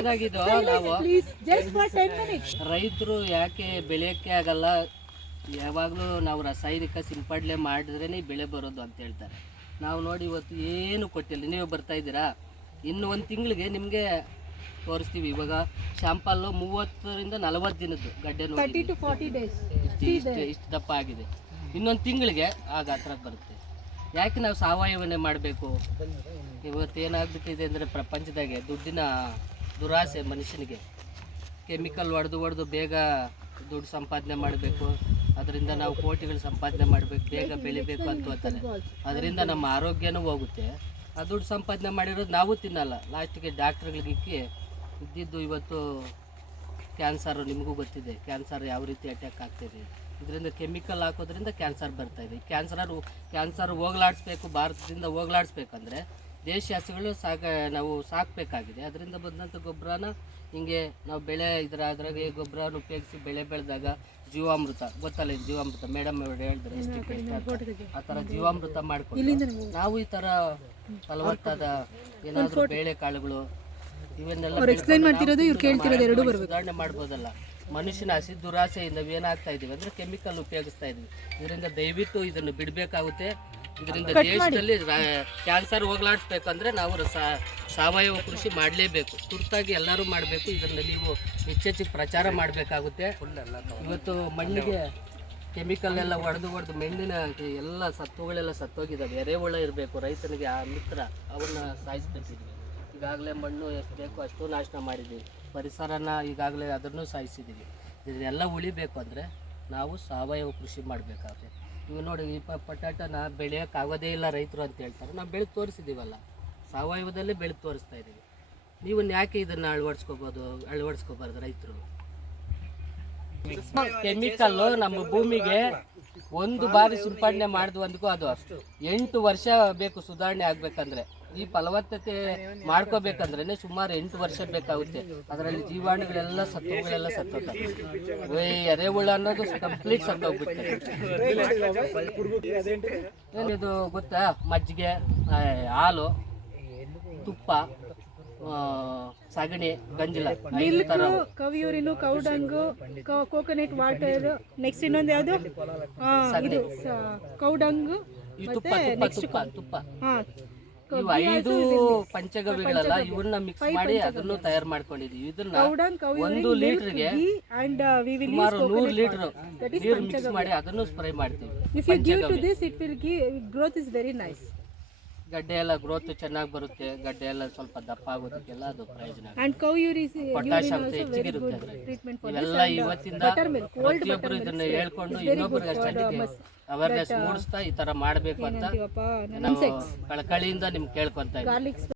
ಇದಾಗಿದ್ದು ನಾವು ರೈತರು ಯಾಕೆ ಬೆಳೆಯೋಕ್ಕೆ ಆಗಲ್ಲ, ಯಾವಾಗಲೂ ನಾವು ರಾಸಾಯನಿಕ ಸಿಂಪಡಣೆ ಮಾಡಿದ್ರೇ ಬೆಳೆ ಬರೋದು ಅಂತ ಹೇಳ್ತಾರೆ. ನಾವು ನೋಡಿ ಇವತ್ತು ಏನು ಕೊಟ್ಟಿಲ್ಲ, ನೀವು ಬರ್ತಾ ಇದ್ದೀರಾ, ಇನ್ನು ಒಂದು ತಿಂಗಳಿಗೆ ನಿಮಗೆ ತೋರಿಸ್ತೀವಿ. ಇವಾಗ ಶಾಂಪಲ್ಲು 30ರಿಂದ 40 ದಿನದ್ದು ಗಡ್ಡೆ ನೋಡಿ ಇಷ್ಟು ದಪ್ಪ ಆಗಿದೆ. ಇನ್ನೊಂದು ತಿಂಗಳಿಗೆ ಆ ಗಾತ್ರಕ್ಕೆ ಬರುತ್ತೆ. ಯಾಕೆ ನಾವು ಸಾವಯವನ್ನೇ ಮಾಡಬೇಕು? ಇವತ್ತೇನಾಗ್ಬಿಟ್ಟಿದೆ ಅಂದರೆ ಪ್ರಪಂಚದಾಗೆ ದುಡ್ಡಿನ ದುರಾಸೆ ಮನುಷ್ಯನಿಗೆ. ಕೆಮಿಕಲ್ ಹೊಡೆದು ಬೇಗ ದುಡ್ಡು ಸಂಪಾದನೆ ಮಾಡಬೇಕು, ಅದರಿಂದ ನಾವು ಕೋಟಿಗಳು ಸಂಪಾದನೆ ಮಾಡಬೇಕು, ಬೇಗ ಬೆಳಿಬೇಕು ಅಂತ ಹೇಳ್ತಾರೆ. ಅದರಿಂದ ನಮ್ಮ ಆರೋಗ್ಯನೂ ಹೋಗುತ್ತೆ. ಆ ದುಡ್ಡು ಸಂಪಾದನೆ ಮಾಡಿರೋದು ನಾವು ತಿನ್ನಲ್ಲ, ಲಾಸ್ಟಿಗೆ ಡಾಕ್ಟ್ರುಗಳಿಗೆ ಇದ್ದಿದ್ದು. ಇವತ್ತು ಕ್ಯಾನ್ಸರು ನಿಮಗೂ ಗೊತ್ತಿದೆ, ಕ್ಯಾನ್ಸರ್ ಯಾವ ರೀತಿ ಅಟ್ಯಾಕ್ ಆಗ್ತಿದೆ. ಇದರಿಂದ ಕೆಮಿಕಲ್ ಹಾಕೋದ್ರಿಂದ ಕ್ಯಾನ್ಸರ್ ಬರ್ತಾಯಿದೆ. ಕ್ಯಾನ್ಸರ್ ಹೋಗ್ಲಾಡಿಸ್ಬೇಕು, ಭಾರತದಿಂದ ಹೋಗ್ಲಾಡಿಸ್ಬೇಕಂದ್ರೆ ದೇಶಿ ಹಸುಗಳು ನಾವು ಸಾಕಬೇಕಾಗಿದೆ. ಅದರಿಂದ ಬಂದಂಥ ಗೊಬ್ಬರನ ಹಿಂಗೆ ನಾವು ಬೆಳೆ ಅದ್ರಾಗೆ ಗೊಬ್ಬರನ ಉಪಯೋಗಿಸಿ ಬೆಳೆ ಬೆಳೆದಾಗ ಜೀವಾಮೃತ ಗೊತ್ತಲ್ಲ, ಇದು ಜೀವಾಮೃತ ಮೇಡಮ್ ಹೇಳಿದ್ರೆ ಆ ಥರ ಜೀವಾಮೃತ ಮಾಡ್ಕೊಂಡು ನಾವು ಈ ಥರ ಫಲವತ್ತಾದ ಏನಾದರೂ ಬೇಳೆ ಕಾಳುಗಳು ಇವನ್ನೆಲ್ಲ ಸುಧಾರಣೆ ಮಾಡ್ಬೋದಲ್ಲ. ಮನುಷ್ಯನ ಹಸಿ ದುರಾಸೆಯಿಂದ ಏನಾಗ್ತಾ ಇದೀವಿ ಅಂದರೆ ಕೆಮಿಕಲ್ ಉಪಯೋಗಿಸ್ತಾ ಇದ್ವಿ. ಇದರಿಂದ ದಯವಿಟ್ಟು ಇದನ್ನು ಬಿಡಬೇಕಾಗುತ್ತೆ. ಇದರಿಂದ ದೇಶದಲ್ಲಿ ಕ್ಯಾನ್ಸರ್ ಹೋಗ್ಲಾಡಿಸ್ಬೇಕಂದ್ರೆ ನಾವು ಸಾವಯವ ಕೃಷಿ ಮಾಡಲೇಬೇಕು, ತುರ್ತಾಗಿ ಎಲ್ಲರೂ ಮಾಡಬೇಕು. ಇದನ್ನು ನೀವು ಹೆಚ್ಚೆಚ್ಚಿಗೆ ಪ್ರಚಾರ ಮಾಡಬೇಕಾಗುತ್ತೆ. ಇವತ್ತು ಮಣ್ಣಿಗೆ ಕೆಮಿಕಲ್ ಎಲ್ಲ ಹೊಡೆದು ಮಣ್ಣಿನ ಎಲ್ಲ ಸತ್ವಗಳೆಲ್ಲ ಸತ್ತೋಗಿದ್ದಾವೆ. ಎರೆಹುಳ ಇರಬೇಕು ರೈತನಿಗೆ, ಆ ಮಿತ್ರ ಅವನ್ನ ಸಾಯಿಸ್ತಿದ್ದೀವಿ. ಈಗಾಗಲೇ ಮಣ್ಣು ಎಷ್ಟು ಬೇಕು ಅಷ್ಟು ನಾಶನ ಮಾಡಿದ್ದೀವಿ, ಪರಿಸರನ ಈಗಾಗಲೇ ಅದನ್ನು ಸಾಯಿಸಿದ್ದೀವಿ. ಇದನ್ನೆಲ್ಲ ಉಳಿಬೇಕು ಅಂದರೆ ನಾವು ಸಾವಯವ ಕೃಷಿ ಮಾಡಬೇಕಾಗುತ್ತೆ. ಇವು ನೋಡಿ, ಈ ಪಟಾಟನ ಬೆಳೆಯೋಕ್ಕಾಗೋದೇ ಇಲ್ಲ ರೈತರು ಅಂತ ಹೇಳ್ತಾರೆ. ನಾವು ಬೆಳೆದು ತೋರಿಸಿದ್ದೀವಲ್ಲ, ಸಾವಯವದಲ್ಲೇ ಬೆಳೆದು ತೋರಿಸ್ತಾ ಇದ್ದೀವಿ. ನೀವು ಯಾಕೆ ಇದನ್ನು ಅಳವಡಿಸ್ಕೋಬಾರ್ದು ರೈತರು? ಕೆಮಿಕಲ್ಲು ನಮ್ಮ ಭೂಮಿಗೆ ಒಂದು ಬಾರಿ ಸಿಂಪಡಣೆ ಮಾಡಿದ್ವು ಅಂದ್ಕೋ ಅದು 8 ವರ್ಷ ಬೇಕು ಸುಧಾರಣೆ ಆಗಬೇಕಂದ್ರೆ. ಈ ಫಲವತ್ತತೆ ಮಾಡ್ಕೋಬೇಕಂದ್ರೆ ಸುಮಾರು 8 ವರ್ಷ ಬೇಕಾಗುತ್ತೆ. ಅದರಲ್ಲಿ ಜೀವಾಣುಗಳೆಲ್ಲ ಸತ್ತೋಗ್ತವೆ. ಎರೆಹುಳ ಅನ್ನೋದು ಕಂಪ್ಲೀಟ್ ಸತ್ತೋಗ್ಬಿಡ್ತದೆ. ಏನಿದು ಗೊತ್ತಾ? ಮಜ್ಜಿಗೆ, ಹಾಲು, ತುಪ್ಪ, ಸಗಣಿ, ಗಂಜಲ, cow urine, cow dung, coconut water, next ಇನ್ನೊಂದು ಯಾವುದು ಕೌ ಡಂಗ್, ತುಪ್ಪ. ಇವು 5 ಪಂಚಗವ್ಯಗಳಲ್ಲ, ಇವನ್ನ ಮಿಕ್ಸ್ ಮಾಡಿ ಅದನ್ನು ತಯಾರು ಮಾಡ್ಕೊಂಡಿದೀವಿ. ಇದನ್ನ 1 ಲೀಟರ್ಗೆ ಸುಮಾರು 100 ಲೀಟರ್ ನೀರು ಮಿಕ್ಸ್ ಮಾಡಿ ಅದನ್ನು ಸ್ಪ್ರೇ ಮಾಡ್ತೀವಿ. ಗಡ್ಡೆ ಎಲ್ಲ ಗ್ರೋತ್ ಚೆನ್ನಾಗಿ ಬರುತ್ತೆ, ಗಡ್ಡೆ ಎಲ್ಲ ಸ್ವಲ್ಪ ದಪ್ಪ ಆಗೋದಕ್ಕೆಲ್ಲ ಅದು ಪ್ರಯೋಜನ. ಪೊಟ್ಯಾಷ್ ಹೆಚ್ಚಿಗಿರುತ್ತೆ ಅದ್ರಲ್ಲಿ. ಇವೆಲ್ಲ ಇವತ್ತಿಂದ ಪ್ರತಿಯೊಬ್ಬರು ಇದನ್ನ ಹೇಳ್ಕೊಂಡು ಇನ್ನೊಬ್ಬರಿಗೆ ಅಷ್ಟೇ ಅವೇರ್ನೆಸ್ ಮೂಡಿಸ್ತಾ ಈ ತರ ಮಾಡಬೇಕು ಅಂತ ನಾವು ಕಳಕಳಿಯಿಂದ ನಿಮ್ಗೆ ಕೇಳ್ಕೊಂತ ಇದ್ದೀವಿ.